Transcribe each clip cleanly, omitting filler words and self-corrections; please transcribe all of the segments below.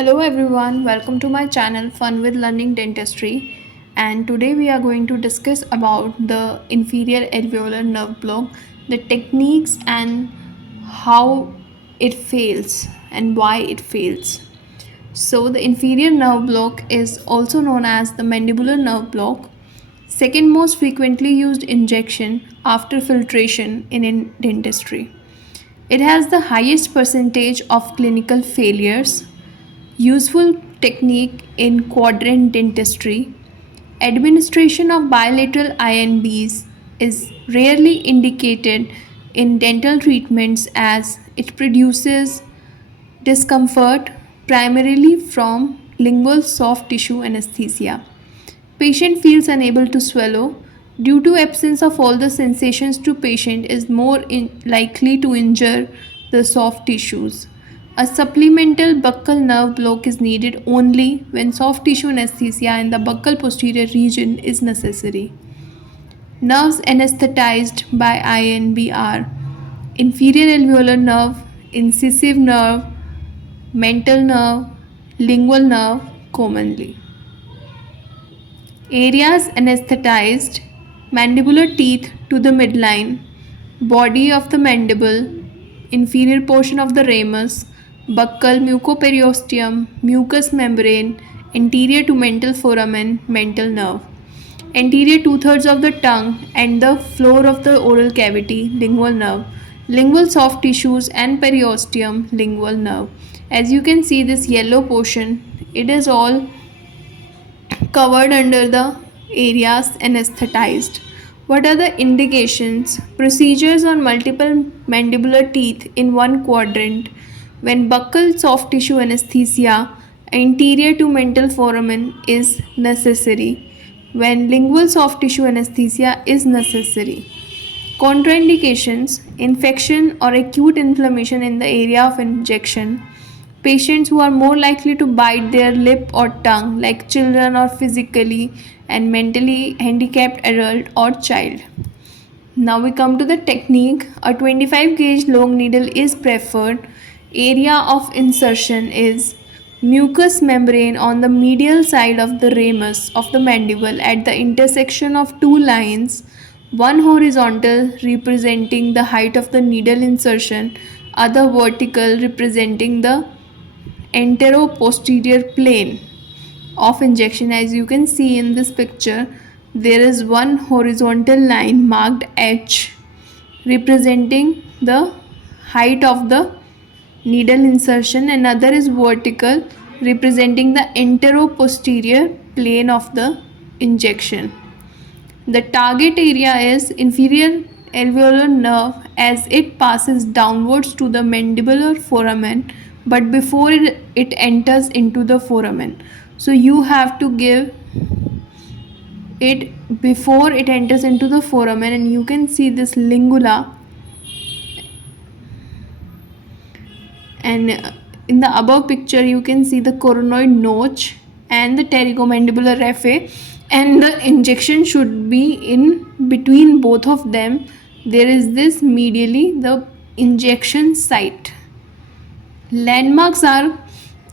Hello everyone, welcome to my channel Fun with Learning Dentistry, and today we are going to discuss about the inferior alveolar nerve block, the techniques and how it fails and why it fails. So the inferior nerve block is also known as the mandibular nerve block, second most frequently used injection after filtration in dentistry. It has the highest percentage of clinical failures. Useful technique in quadrant dentistry. Administration of bilateral INBs is rarely indicated in dental treatments as it produces discomfort primarily from lingual soft tissue anesthesia. Patient feels unable to swallow due to absence of all the sensations to patient is more likely to injure the soft tissues. A supplemental buccal nerve block is needed only when soft tissue anesthesia in the buccal posterior region is necessary. Nerves anesthetized by INB are inferior alveolar nerve, incisive nerve, mental nerve, lingual nerve commonly. Areas anesthetized: mandibular teeth to the midline, body of the mandible, inferior portion of the ramus, buccal mucoperiosteum, mucous membrane, anterior to mental foramen, mental nerve, anterior two-thirds of the tongue and the floor of the oral cavity, lingual nerve, lingual soft tissues and periosteum, lingual nerve. As you can see, this yellow portion, it is all covered under the areas anesthetized. What are the indications? Procedures on multiple mandibular teeth in one quadrant when buccal soft tissue anesthesia anterior to mental foramen is necessary, when lingual soft tissue anesthesia is necessary. Contraindications: infection or acute inflammation in the area of injection, patients who are more likely to bite their lip or tongue, like children or physically and mentally handicapped adult or child. Now we come to the technique. A 25 gauge long needle is preferred. Area of insertion is mucous membrane on the medial side of the ramus of the mandible at the intersection of two lines, one horizontal representing the height of the needle insertion, other vertical representing the antero-posterior plane of injection. As you can see in this picture, there is one horizontal line marked H representing the height of the needle insertion, another is vertical representing the antero-posterior plane of the injection. The target area is inferior alveolar nerve as it passes downwards to the mandibular foramen, but before it enters into the foramen. So you have to give it before it enters into the foramen, and you can see this lingula, and in the above picture you can see the coronoid notch and the pterygomandibular raphe, and the injection should be in between both of them. There is this medially the injection site. Landmarks are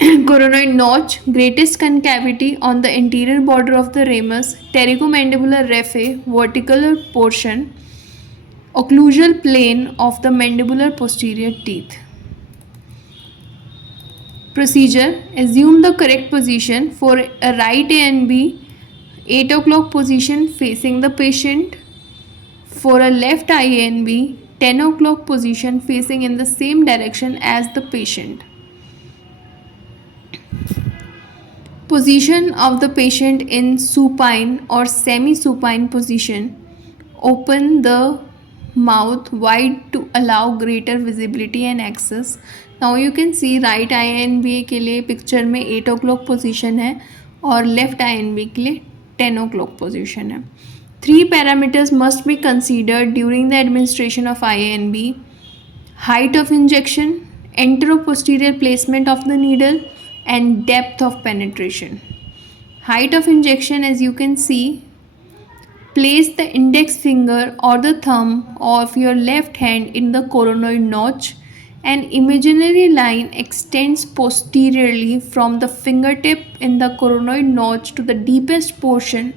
coronoid notch, greatest concavity on the anterior border of the ramus, pterygomandibular raphe, vertical portion, occlusal plane of the mandibular posterior teeth. Procedure: assume the correct position for a right ANB, 8 o'clock position facing the patient. For a left INB, 10 o'clock position facing in the same direction as the patient. Position of the patient in supine or semi-supine position. Open the mouth wide to allow greater visibility and access. Now you can see right INB के लिए picture में 8 o'clock position है और left INB के लिए 10 o'clock position है. 3 parameters must be considered during the administration of INB: height of injection, antero-posterior placement of the needle, and depth of penetration. Height of injection, as you can see, place the index finger or the thumb of your left hand in the coronoid notch An imaginary line extends posteriorly from the fingertip in the coronoid notch to the deepest portion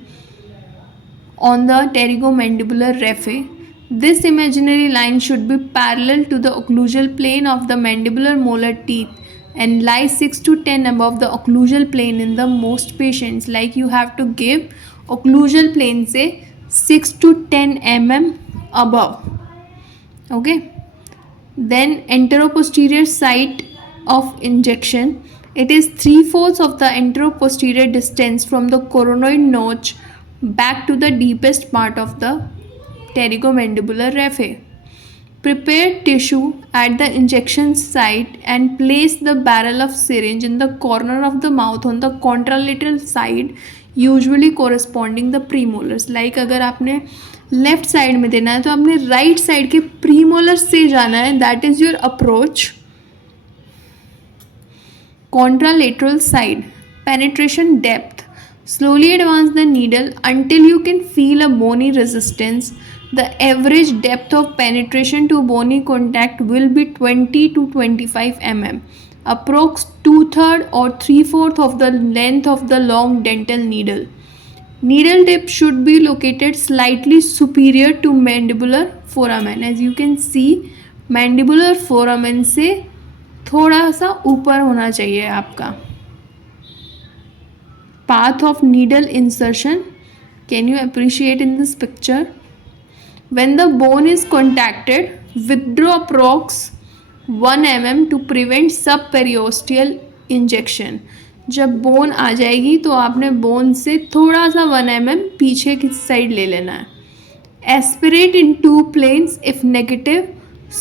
on the pterygomandibular raphe. This imaginary line should be parallel to the occlusal plane of the mandibular molar teeth and lie 6 to 10 above the occlusal plane in the most patients. Like you have to give occlusal plane say 6 to 10 mm above. Okay. Then anteroposterior site of injection. It is 3/4 of the anteroposterior distance from the coronoid notch back to the deepest part of the pterygomandibular raphe. Prepare tissue at the injection site and place the barrel of syringe in the corner of the mouth on the contralateral side, usually corresponding the premolars. Like अगर आपने left side में देना है तो आपने right side के premolar से जाना है. That is your approach. Contralateral side. Penetration depth. Slowly advance the needle until you can feel a bony resistance. The average depth of penetration to bony contact will be 20 to 25 mm. Approx 2/3 or 3/4 of the length of the long dental needle. Needle tip should be located slightly superior to mandibular foramen. As you can see, mandibular foramen से थोड़ा सा ऊपर होना चाहिए आपका. Path of needle insertion. Can you appreciate in this picture? When the bone is contacted, withdraw approx 1 mm to prevent subperiosteal injection. जब bone आ जाएगी तो आपने बोन से थोड़ा सा 1 mm पीछे की साइड ले लेना है. Aspirate in 2 planes if negative.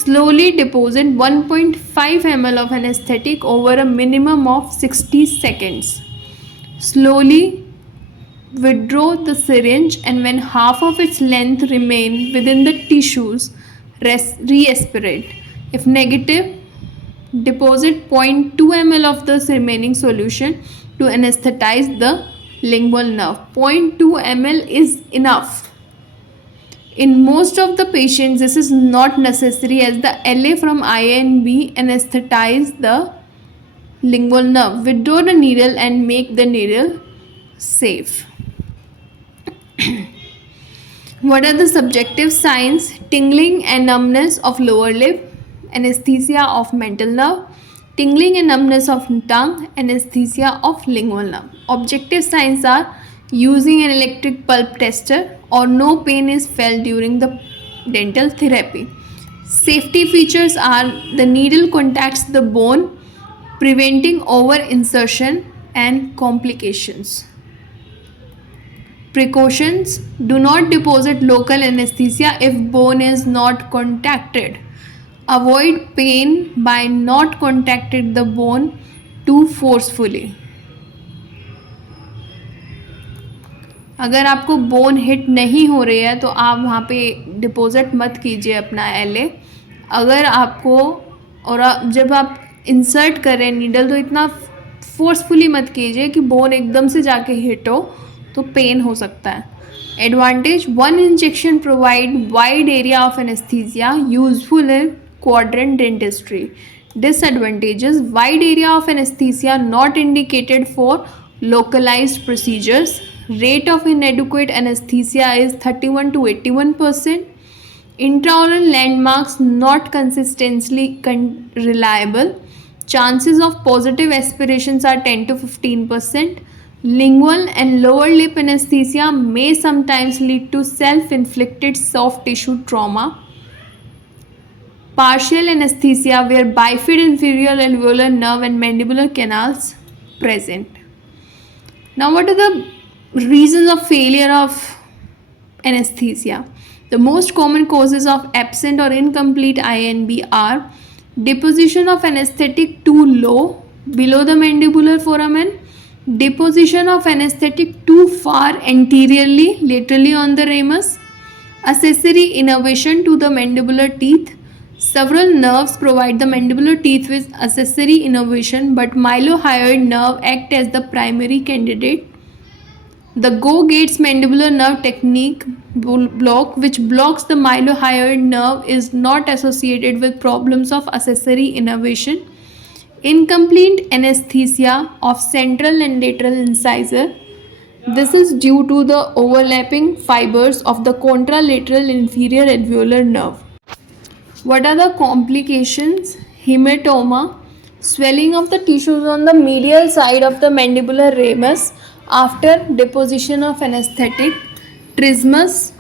Slowly deposit 1.5 ml of anesthetic over a minimum of 60 seconds. Slowly withdraw the syringe and when half of its length remain within the tissues, re-aspirate. If negative, deposit 0.2 ml of the remaining solution to anesthetize the lingual nerve. 0.2 ml is enough. In most of the patients, this is not necessary as the LA from I and B anesthetize the lingual nerve. Withdraw the needle and make the needle safe. What are the subjective signs? Tingling and numbness of lower lip, anesthesia of mental nerve, tingling and numbness of tongue, anesthesia of lingual nerve. Objective signs are using an electric pulse tester or no pain is felt during the dental therapy. Safety features are the needle contacts the bone, preventing over insertion and complications. Precautions: do not deposit local anesthesia if bone is not contacted. Avoid pain by not contacting the bone too forcefully. अगर आपको bone hit नहीं हो रही है तो आप वहाँ पे डिपॉजिट मत कीजिए अपना LA. अगर आपको और जब आप इंसर्ट करें नीडल तो इतना फोर्सफुली मत कीजिए कि बोन एकदम से जाके हिट हो तो पेन हो सकता है. Advantage: 1 injection provide wide area of anaesthesia, useful in quadrant dentistry. Disadvantages: wide area of anesthesia not indicated for localized procedures. Rate of inadequate anesthesia is 31 to 81%. Intraoral landmarks not consistently reliable. Chances of positive aspirations are 10 to 15%. Lingual and lower lip anesthesia may sometimes lead to self-inflicted soft tissue trauma. Partial anesthesia where bifid inferior alveolar nerve and mandibular canals present. Now, what are the reasons of failure of anesthesia? The most common causes of absent or incomplete INB are deposition of anesthetic too low below the mandibular foramen, deposition of anesthetic too far anteriorly laterally on the ramus, accessory innervation to the mandibular teeth. Several nerves provide the mandibular teeth with accessory innervation, but mylohyoid nerve act as the primary candidate The go gates mandibular nerve technique block, which blocks the mylohyoid nerve, is not associated with problems of accessory innervation. Incomplete anesthesia of central and lateral incisor. This is due to the overlapping fibers of the contralateral inferior alveolar nerve. What are the complications? Hematoma, swelling of the tissues on the medial side of the mandibular ramus after deposition of anesthetic, trismus,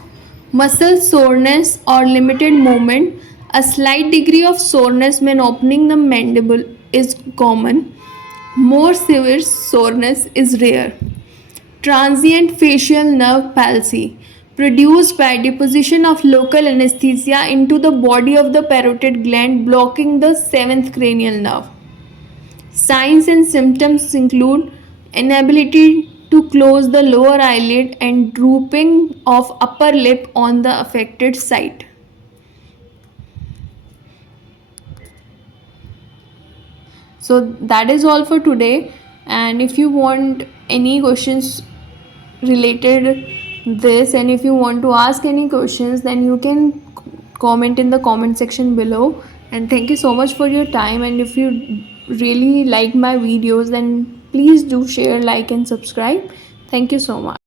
muscle soreness or limited movement. A slight degree of soreness when opening the mandible is common. More severe soreness is rare. Transient facial nerve palsy, produced by deposition of local anesthesia into the body of the parotid gland, blocking the seventh cranial nerve. Signs and symptoms include inability to close the lower eyelid and drooping of upper lip on the affected site. So that is all for today, and if you want any questions related this, and if you want to ask any questions, then you can comment in the comment section below. And thank you so much for your time, and if you really like my videos, then please do share, like and subscribe. Thank you so much.